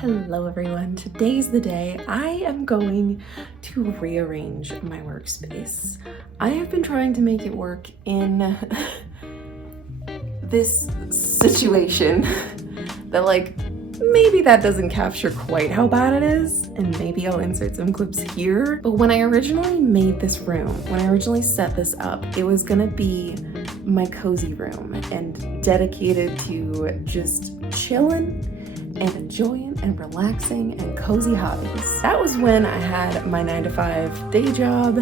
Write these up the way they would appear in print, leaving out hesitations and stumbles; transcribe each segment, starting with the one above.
Hello everyone, today's the day I am going to rearrange my workspace. I have been trying to make it work in this situation that maybe that doesn't capture quite how bad it is, and maybe I'll insert some clips here. But when I originally made this room, when I originally set this up, it was gonna be my cozy room and dedicated to just chilling and enjoying and relaxing and cozy hobbies. That was when I had my 9-to-5 day job,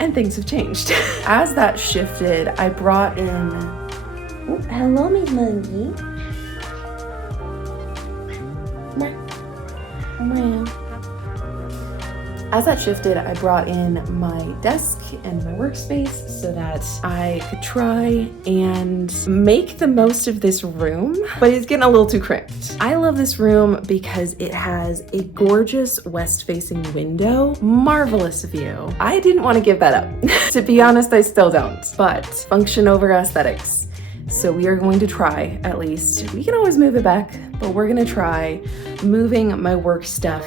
and things have changed. As that shifted, I brought in, oh, hello, Miss Monkey. As that shifted, I brought in my desk and my workspace so that I could try and make the most of this room, but it's getting a little too cramped. I love this room because it has a gorgeous west-facing window, marvelous view. I didn't want to give that up. To be honest, I still don't, but function over aesthetics. So we are going to try, at least. We can always move it back, but we're gonna try moving my work stuff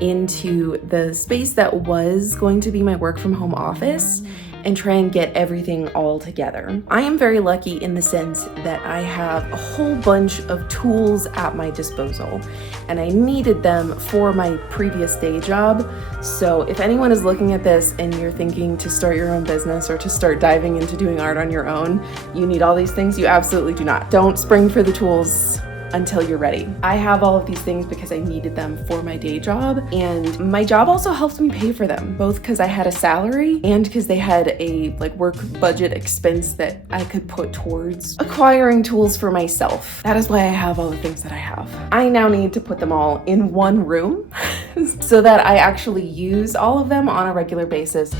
into the space that was going to be my work from home office and try and get everything all together. I am very lucky in the sense that I have a whole bunch of tools at my disposal, and I needed them for my previous day job. So if anyone is looking at this and you're thinking to start your own business or to start diving into doing art on your own, you need all these things. You absolutely do not. Don't spring for the tools until you're ready. I have all of these things because I needed them for my day job, and my job also helped me pay for them, both because I had a salary and because they had a work budget expense that I could put towards acquiring tools for myself. That is why I have all the things that I have. I now need to put them all in one room so that I actually use all of them on a regular basis.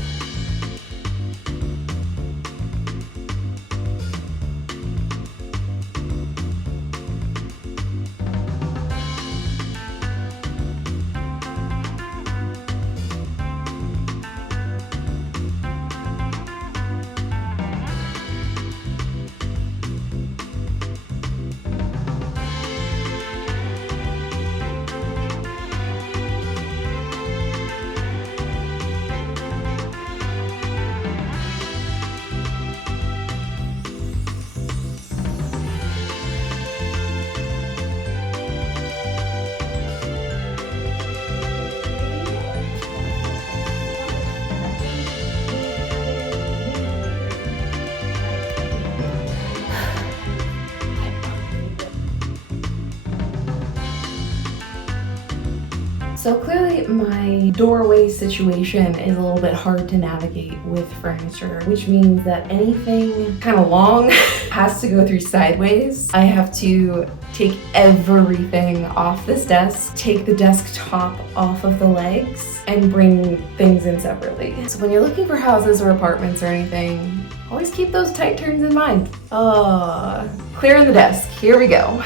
So clearly my doorway situation is a little bit hard to navigate with furniture, which means that anything kind of long has to go through sideways. I have to take everything off this desk, take the desktop off of the legs, and bring things in separately. So when you're looking for houses or apartments or anything, always keep those tight turns in mind. Clearing the desk, here we go.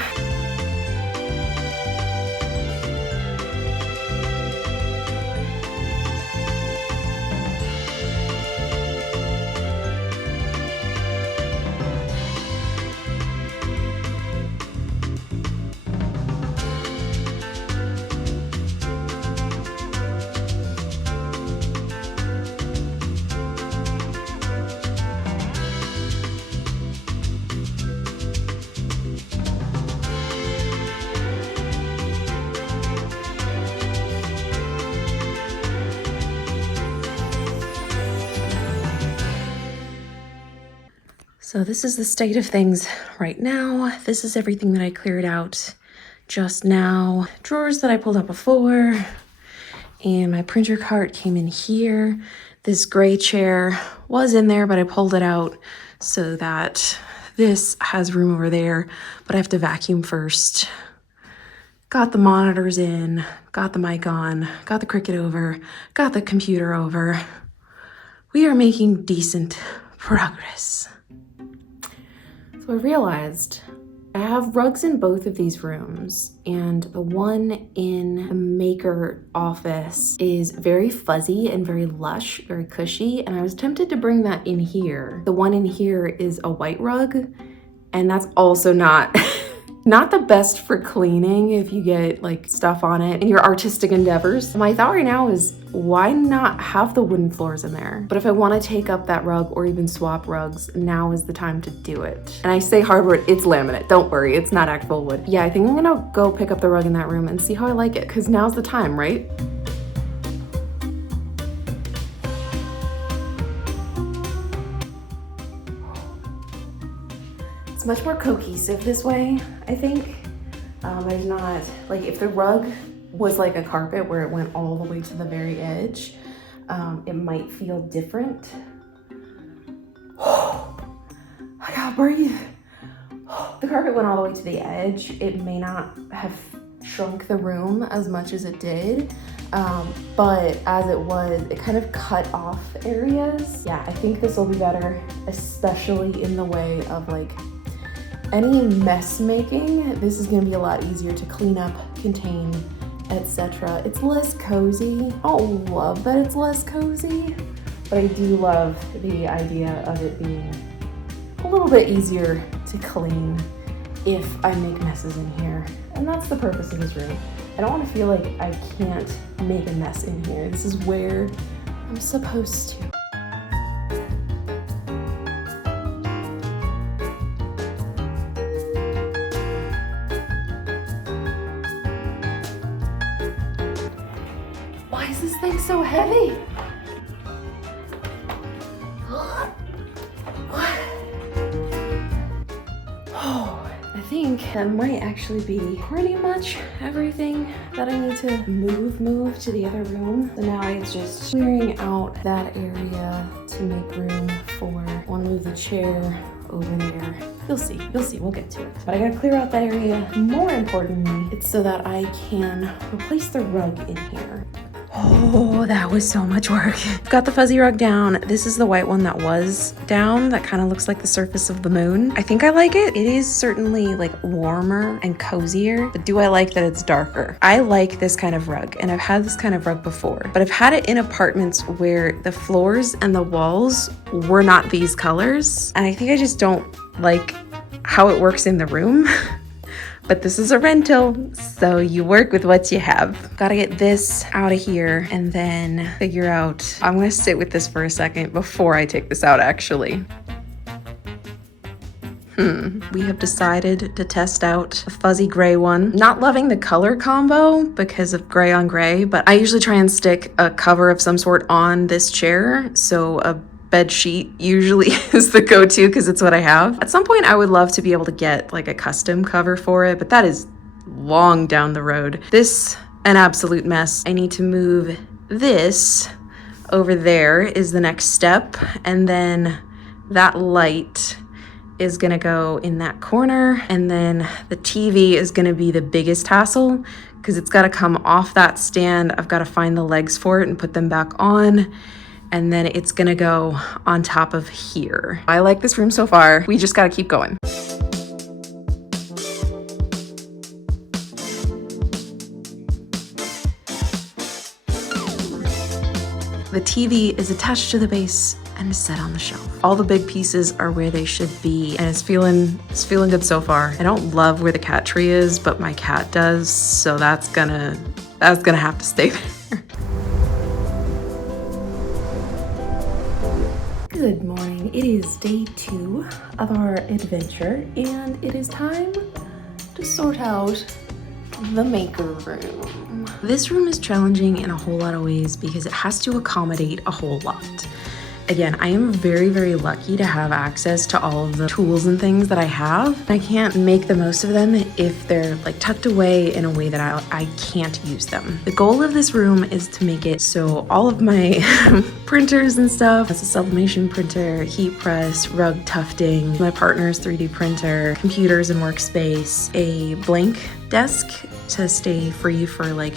So this is the state of things right now. This is everything that I cleared out just now. Drawers that I pulled out before, and my printer cart came in here. This gray chair was in there, but I pulled it out so that this has room over there, but I have to vacuum first. Got the monitors in, got the mic on, got the Cricut over, got the computer over. We are making decent progress. So I realized I have rugs in both of these rooms, and the one in the maker office is very fuzzy and very lush, very cushy, and I was tempted to bring that in here. The one in here is a white rug, and that's also not Not the best for cleaning if you get like stuff on it in your artistic endeavors. My thought right now is, why not have the wooden floors in there? But if I want to take up that rug or even swap rugs, now is the time to do it. And I say hardwood, it's laminate. Don't worry, it's not actual wood. Yeah, I think I'm gonna go pick up the rug in that room and see how I like it, because now's the time, right? It's much more cohesive this way, I think. There's not, like, if the rug was like a carpet where it went all the way to the very edge, it might feel different. I gotta breathe. The carpet went all the way to the edge. It may not have shrunk the room as much as it did, but as it was, it kind of cut off areas. Yeah, I think this will be better, especially in the way of like any mess making. This is gonna be a lot easier to clean up, contain, etc. It's less cozy. I don't love that it's less cozy, but I do love the idea of it being a little bit easier to clean if I make messes in here. And that's the purpose of this room. I don't want to feel like I can't make a mess in here. This is where I'm supposed to. Why is this thing so heavy? I think that might actually be pretty much everything that I need to move to the other room. So now it's just clearing out that area to make room for, I want to move the chair over there. You'll see, we'll get to it. But I gotta clear out that area. More importantly, it's so that I can replace the rug in here. Oh, that was so much work. Got the fuzzy rug down. This is the white one that was down that kind of looks like the surface of the moon. I think I like it. It is certainly like warmer and cozier, but do I like that it's darker? I like this kind of rug, and I've had this kind of rug before, but I've had it in apartments where the floors and the walls were not these colors, and I think I just don't like how it works in the room. But this is a rental, so you work with what you have. Gotta get this out of here and then figure out, I'm gonna sit with this for a second before I take this out actually. We have decided to test out a fuzzy gray one. Not loving the color combo because of gray on gray, but I usually try and stick a cover of some sort on this chair, so a bed sheet usually is the go-to because it's what I have. At some point I would love to be able to get like a custom cover for it, but that is long down the road. This, an absolute mess. I need to move this over there is the next step, and then that light is gonna go in that corner, and then the TV is gonna be the biggest hassle because it's gotta come off that stand. I've gotta find the legs for it and put them back on, and then it's gonna go on top of here. I like this room so far. We just gotta keep going. The TV is attached to the base and is set on the shelf. All the big pieces are where they should be, and it's feeling good so far. I don't love where the cat tree is, but my cat does, so that's gonna have to stay there. Good morning. It is day 2 of our adventure, and it is time to sort out the maker room. This room is challenging in a whole lot of ways because it has to accommodate a whole lot. Again, I am very, very lucky to have access to all of the tools and things that I have. I can't make the most of them if they're like tucked away in a way that I can't use them. The goal of this room is to make it so all of my printers and stuff, it's a sublimation printer, heat press, rug tufting, my partner's 3D printer, computers and workspace, a blank desk to stay free for like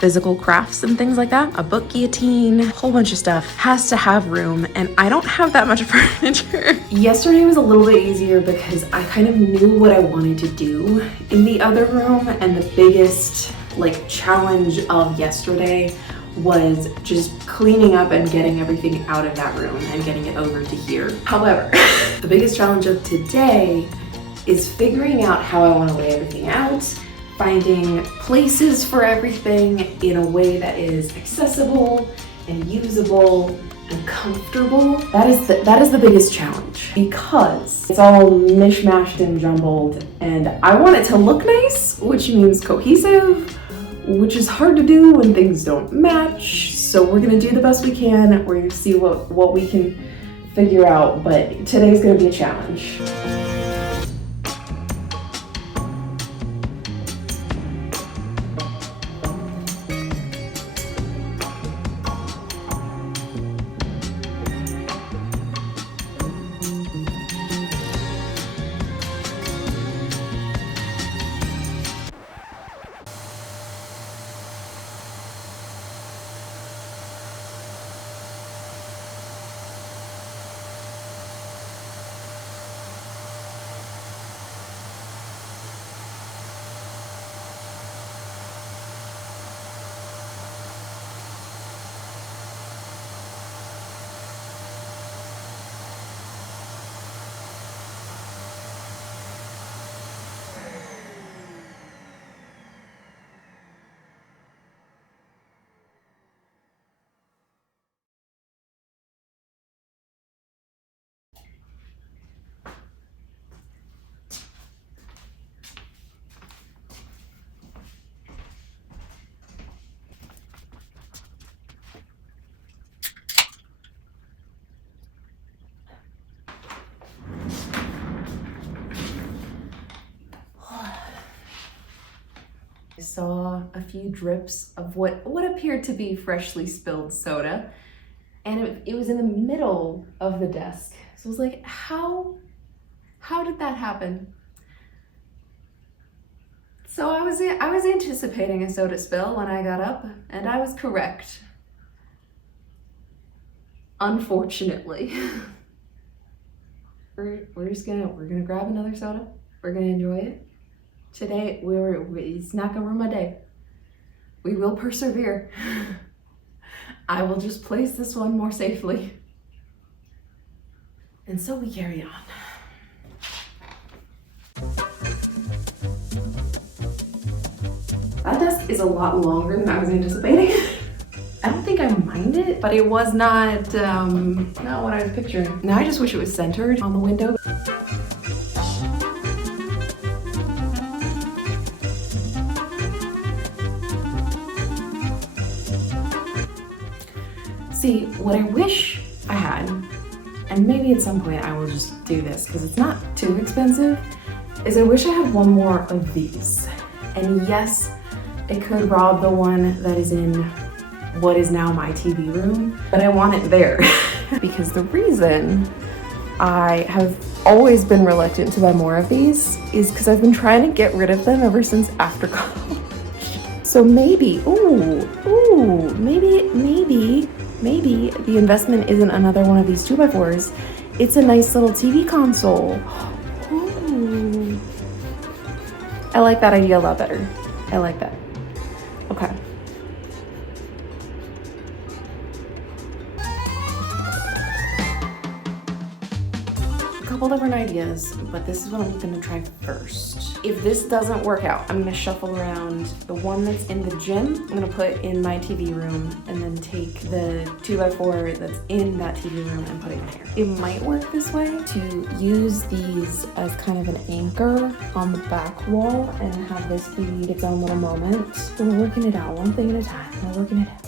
physical crafts and things like that, a book guillotine, a whole bunch of stuff has to have room, and I don't have that much furniture. Yesterday was a little bit easier because I kind of knew what I wanted to do in the other room, and the biggest like challenge of yesterday was just cleaning up and getting everything out of that room and getting it over to here. However, the biggest challenge of today is figuring out how I want to lay everything out, finding places for everything in a way that is accessible and usable and comfortable. That is the biggest challenge, because it's all mishmashed and jumbled, and I want it to look nice, which means cohesive, which is hard to do when things don't match. So we're gonna do the best we can. We're gonna see what we can figure out, but today's gonna be a challenge. I saw a few drips of what appeared to be freshly spilled soda, and it was in the middle of the desk. So I was like, how did that happen? So I was anticipating a soda spill when I got up, and I was correct. Unfortunately. we're gonna grab another soda. We're gonna enjoy it. Today, it's not gonna ruin my day. We will persevere. I will just place this one more safely. And so we carry on. That desk is a lot longer than I was anticipating. I don't think I mind it, but it was not what I was picturing. Now I just wish it was centered on the window. See, what I wish I had, and maybe at some point I will just do this because it's not too expensive, is I wish I had one more of these. And yes, it could rob the one that is in what is now my TV room, but I want it there. Because the reason I have always been reluctant to buy more of these is because I've been trying to get rid of them ever since after college. So maybe the investment isn't another one of these 2x4s. It's a nice little TV console. Ooh. I like that idea a lot better. I like that. Okay. A couple different ideas, but this is what I'm gonna try first. If this doesn't work out, I'm gonna shuffle around the one that's in the gym. I'm gonna put in my TV room, and then take the 2x4 that's in that TV room and put it in here. It might work this way, to use these as kind of an anchor on the back wall and have this be its own little moment. But we're working it out, one thing at a time. We're working it out.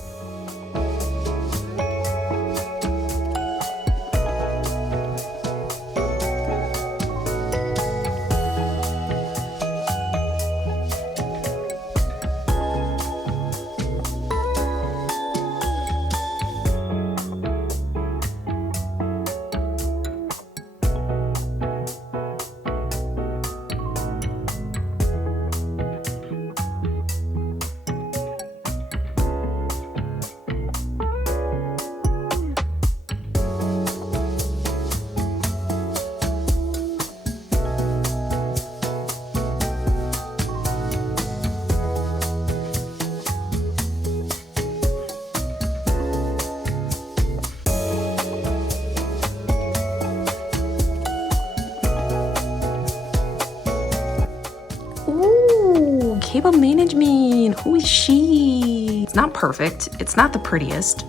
cable management. Who is she? It's not perfect. It's not the prettiest,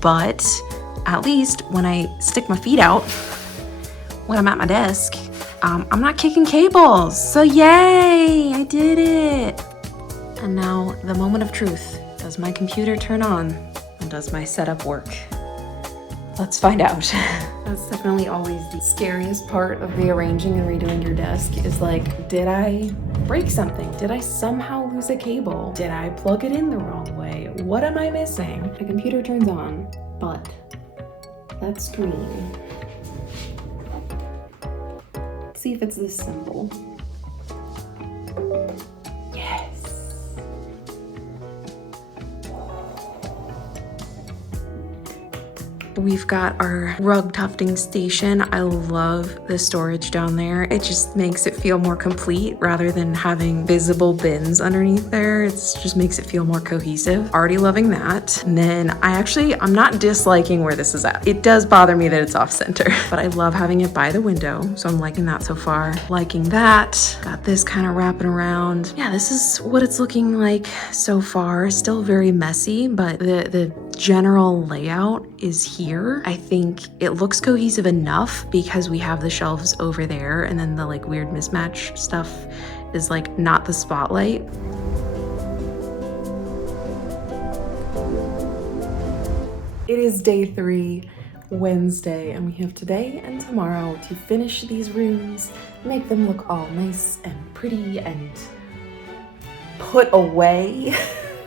but at least when I stick my feet out, when I'm at my desk, I'm not kicking cables. So yay, I did it. And now the moment of truth. Does my computer turn on? And does my setup work? Let's find out. That's definitely always the scariest part of rearranging and redoing your desk is like, did I break something? Did I somehow lose a cable? Did I plug it in the wrong way? What am I missing? The computer turns on, but that screen. Let's see if it's this simple. Yes. We've got our rug tufting station. I love the storage down there. It just makes it feel more complete rather than having visible bins underneath there. It just makes it feel more cohesive. Already loving that. And then I'm not disliking where this is at. It does bother me that it's off center, but I love having it by the window. So I'm liking that so far. Liking that. Got this kind of wrapping around. Yeah, this is what it's looking like so far. Still very messy, but the general layout is here. I think it looks cohesive enough because we have the shelves over there and then the like weird mismatch stuff is like not the spotlight. It is day 3, Wednesday, and we have today and tomorrow to finish these rooms, make them look all nice and pretty and put away.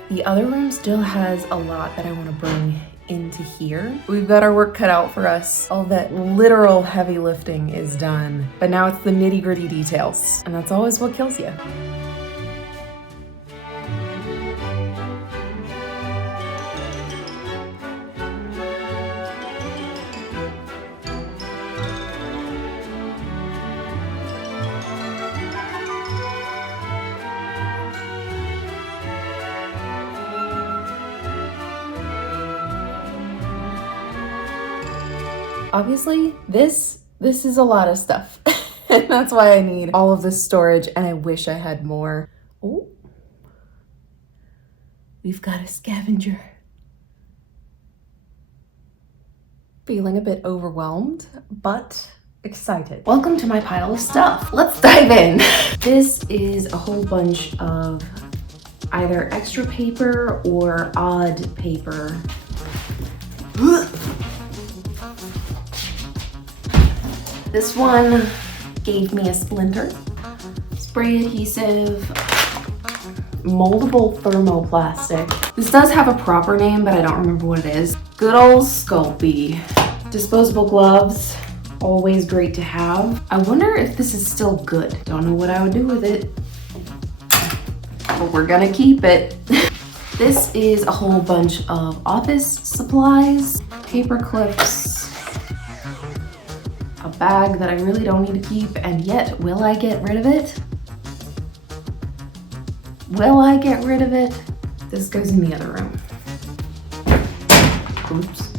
The other room still has a lot that I want to bring into here. We've got our work cut out for us. All that literal heavy lifting is done, but now it's the nitty-gritty details, and that's always what kills you. Obviously, this is a lot of stuff. And that's why I need all of this storage, and I wish I had more. Oh, we've got a scavenger. Feeling a bit overwhelmed, but excited. Welcome to my pile of stuff. Let's dive in. This is a whole bunch of either extra paper or odd paper. This one gave me a splinter, spray adhesive, moldable thermoplastic. This does have a proper name, but I don't remember what it is. Good old Sculpey. Disposable gloves, always great to have. I wonder if this is still good. Don't know what I would do with it, but we're gonna keep it. This is a whole bunch of office supplies, paper clips, a bag that I really don't need to keep, and yet will I get rid of it? Will I get rid of it? This goes in the other room. Oops.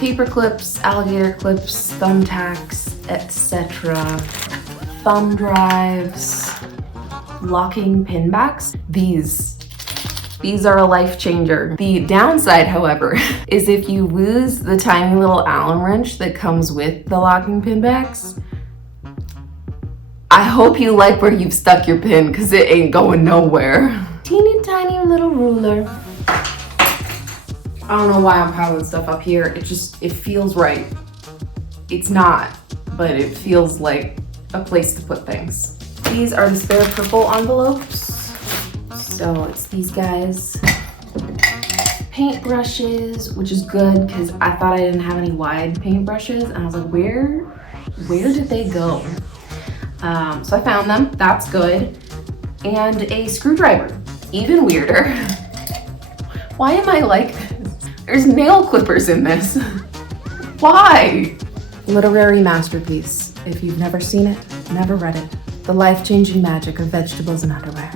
Paper clips, alligator clips, thumbtacks, etc. Thumb drives, locking pin backs. These are a life changer. The downside, however, is if you lose the tiny little Allen wrench that comes with the locking pin backs, I hope you like where you've stuck your pin, because it ain't going nowhere. Teeny tiny little ruler. I don't know why I'm piling stuff up here. It feels right. It's not, but it feels like a place to put things. These are the spare purple envelopes. So it's these guys. Paint brushes, which is good because I thought I didn't have any wide paint brushes, and I was like, where did they go? So I found them, that's good. And a screwdriver, even weirder. Why am I like this? There's nail clippers in this. Why? Literary masterpiece. If you've never seen it, never read it. The life-changing magic of vegetables and underwear.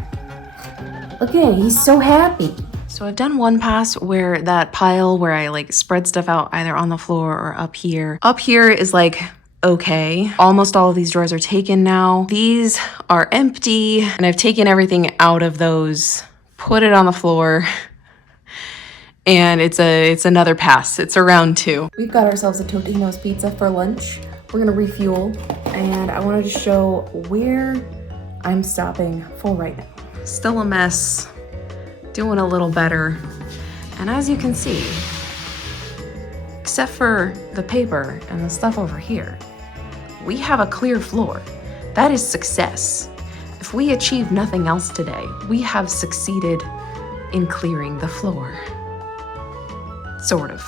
Look at him, he's so happy. So I've done one pass where that pile where I like spread stuff out either on the floor or up here. Up here is like okay. Almost all of these drawers are taken now. These are empty, and I've taken everything out of those, put it on the floor, and it's another pass. It's a round 2. We've got ourselves a Totino's pizza for lunch. We're gonna refuel, and I wanted to show where I'm stopping for right now. Still a mess, doing a little better. And as you can see, except for the paper and the stuff over here, we have a clear floor. That is success. If we achieve nothing else today, we have succeeded in clearing the floor. Sort of.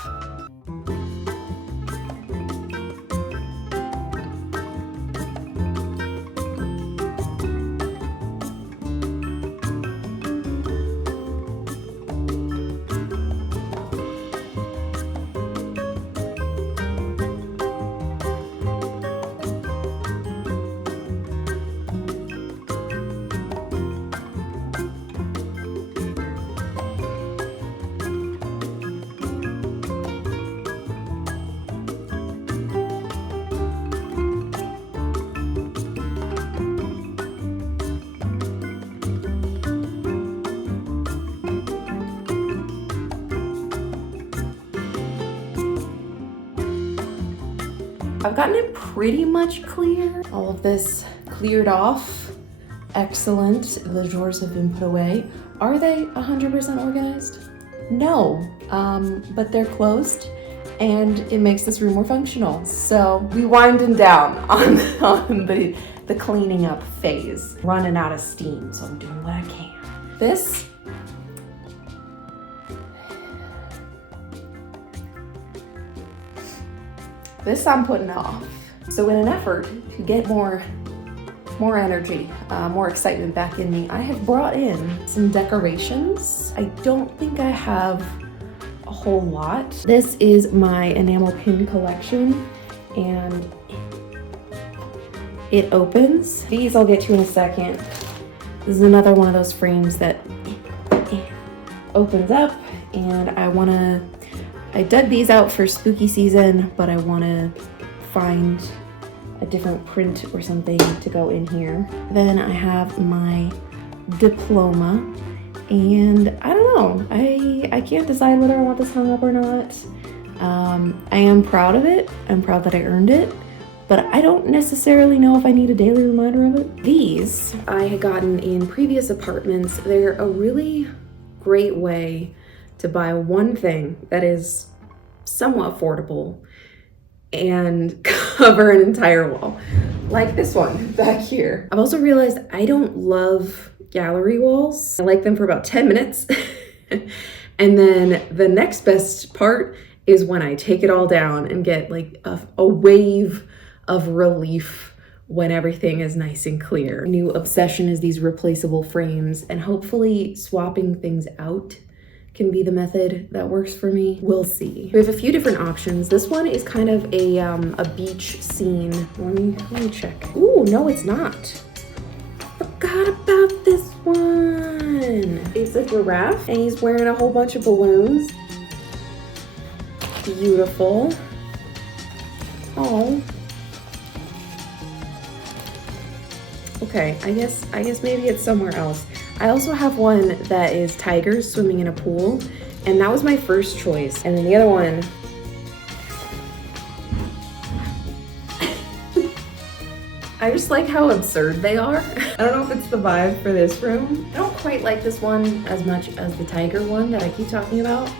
I've gotten it pretty much clear. All of this cleared off. Excellent. The drawers have been put away. Are they 100% organized? No, but they're closed and it makes this room more functional. So we winding down on the cleaning up phase. Running out of steam, so I'm doing what I can. This I'm putting off. So in an effort to get more energy, more excitement back in me, I have brought in some decorations. I don't think I have a whole lot. This is my enamel pin collection, and it opens. These I'll get to in a second. This is another one of those frames that opens up, and I dug these out for spooky season, but I want to find a different print or something to go in here. Then I have my diploma, and I don't know, I can't decide whether I want this hung up or not. I am proud of it. I'm proud that I earned it, but I don't necessarily know if I need a daily reminder of it. These I had gotten in previous apartments. They're a really great way to buy one thing that is somewhat affordable and cover an entire wall, like this one back here. I've also realized I don't love gallery walls. I like them for about 10 minutes. And then the next best part is when I take it all down and get like a wave of relief when everything is nice and clear. New obsession is these replaceable frames, and hopefully swapping things out can be the method that works for me. We'll see. We have a few different options. This one is kind of a beach scene. Let me check. Ooh, no, it's not. Forgot about this one. It's a giraffe and he's wearing a whole bunch of balloons. Beautiful. Oh. Okay, I guess maybe it's somewhere else. I also have one that is tigers swimming in a pool, and that was my first choice. And then the other one, I just like how absurd they are. I don't know if it's the vibe for this room. I don't quite like this one as much as the tiger one that I keep talking about.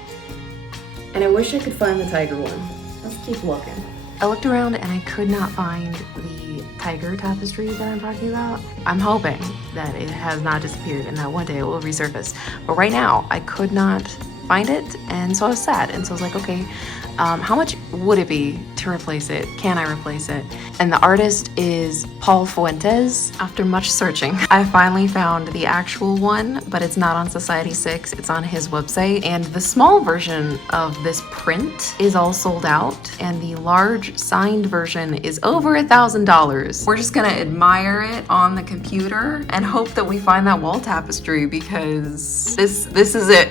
And I wish I could find the tiger one. Let's keep looking. I looked around and I could not find the tiger tapestry that I'm talking about. I'm hoping that it has not disappeared and that one day it will resurface. But right now, I could not find it, and so I was sad. And so I was like, okay, how much would it be to replace it? Can I replace it? And the artist is Paul Fuentes. After much searching, I finally found the actual one, but it's not on Society 6, it's on his website. And the small version of this print is all sold out, and the large signed version is over $1,000. We're just gonna admire it on the computer and hope that we find that wall tapestry, because this is it.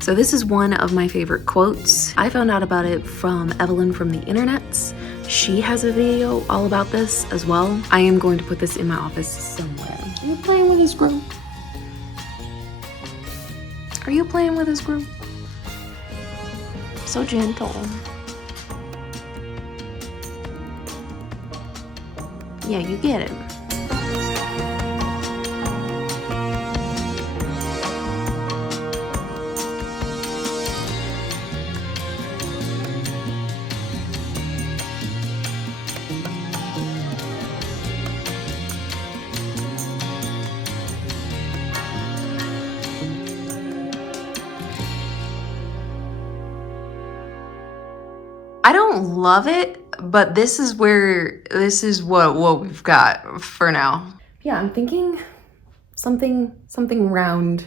So this is one of my favorite quotes. I found out about it from Evelyn from the internets. She has a video all about this as well. I am going to put this in my office somewhere. Are you playing with this screw? Are you playing with this screw? So gentle. Yeah, you get it. I don't love it, but this is what we've got for now. Yeah, I'm thinking something round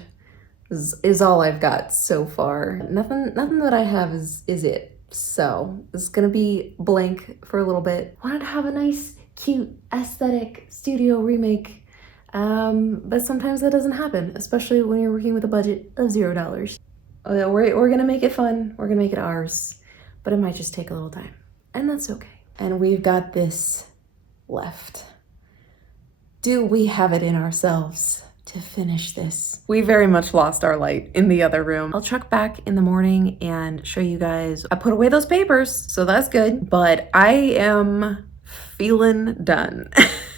is all I've got so far. Nothing that I have is it. So it's gonna be blank for a little bit. Wanted to have a nice, cute, aesthetic studio remake. But sometimes that doesn't happen, especially when you're working with a budget of $0. We're gonna make it fun. We're gonna make it ours. But it might just take a little time, and that's okay. And we've got this left. Do we have it in ourselves to finish this? We very much lost our light in the other room. I'll check back in the morning and show you guys. I put away those papers, so that's good, but I am feeling done.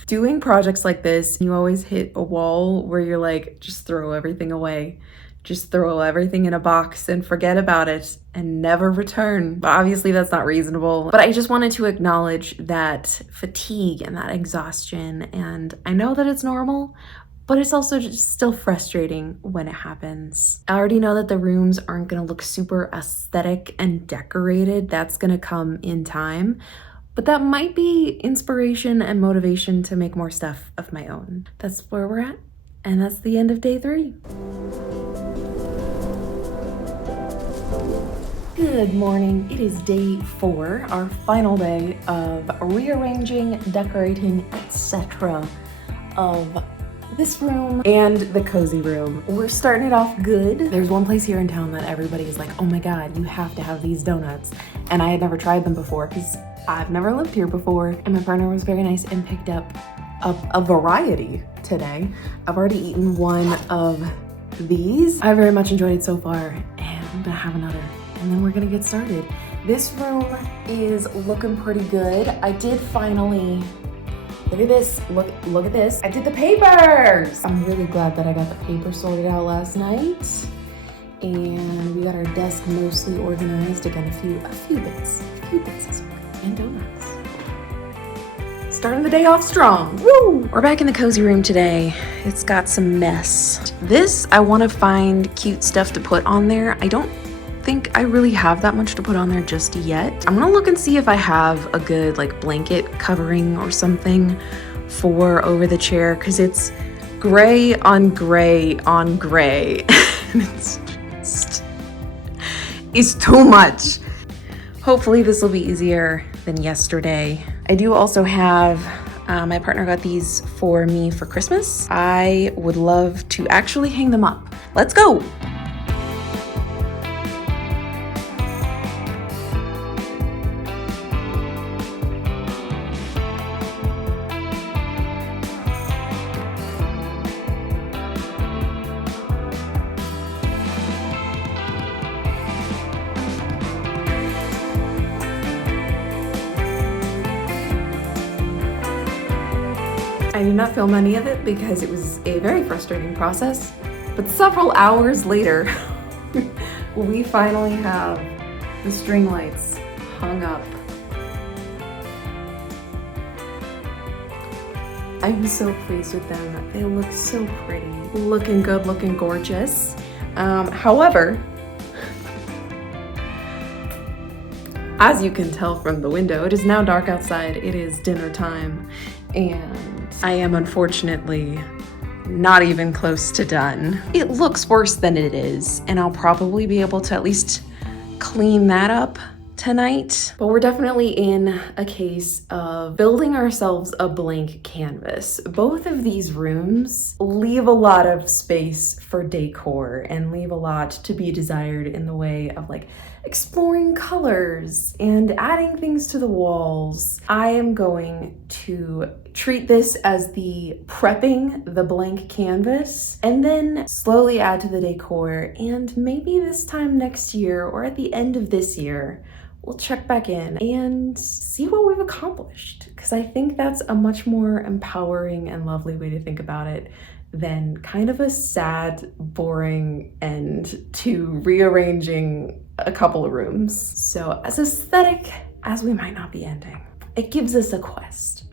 Doing projects like this, you always hit a wall where you're like, just throw everything away. Just throw everything in a box and forget about it and never return. But obviously that's not reasonable. But I just wanted to acknowledge that fatigue and that exhaustion. And I know that it's normal, but it's also just still frustrating when it happens. I already know that the rooms aren't gonna look super aesthetic and decorated. That's gonna come in time. But that might be inspiration and motivation to make more stuff of my own. That's where we're at. And that's the end of day 3. Good morning. It is day 4, our final day of rearranging, decorating, etc. of this room and the cozy room. We're starting it off good. There's one place here in town that everybody is like, oh my God, you have to have these donuts. And I had never tried them before because I've never lived here before. And my partner was very nice and picked up a variety today. I've already eaten one of these. I very much enjoyed it so far, and I'm gonna have another. And then we're gonna get started. This room is looking pretty good. I did finally, look at this, look at this. I did the papers. I'm really glad that I got the paper sorted out last night. And we got our desk mostly organized. Again, a few bits is okay. And donuts. Starting the day off strong. Woo! We're back in the cozy room today. It's got some mess. This, I wanna find cute stuff to put on there. I don't think I really have that much to put on there just yet. I'm gonna look and see if I have a good like blanket covering or something for over the chair, because it's gray on gray on gray. It's too much. Hopefully this will be easier than yesterday. I do also have, my partner got these for me for Christmas. I would love to actually hang them up. Let's go. I did not film any of it because it was a very frustrating process, but several hours later, we finally have the string lights hung up. I'm so pleased with them. They look so pretty. Looking good, looking gorgeous. However, as you can tell from the window, it is now dark outside. It is dinner time, and I am unfortunately not even close to done. It looks worse than it is, and I'll probably be able to at least clean that up tonight, but we're definitely in a case of building ourselves a blank canvas. Both of these rooms leave a lot of space for decor and leave a lot to be desired in the way of like exploring colors and adding things to the walls. I am going to treat this as the prepping the blank canvas and then slowly add to the decor, and maybe this time next year or at the end of this year we'll check back in and see what we've accomplished, because I think that's a much more empowering and lovely way to think about it than kind of a sad, boring end to rearranging a couple of rooms. So as aesthetic as we might not be ending, it gives us a quest.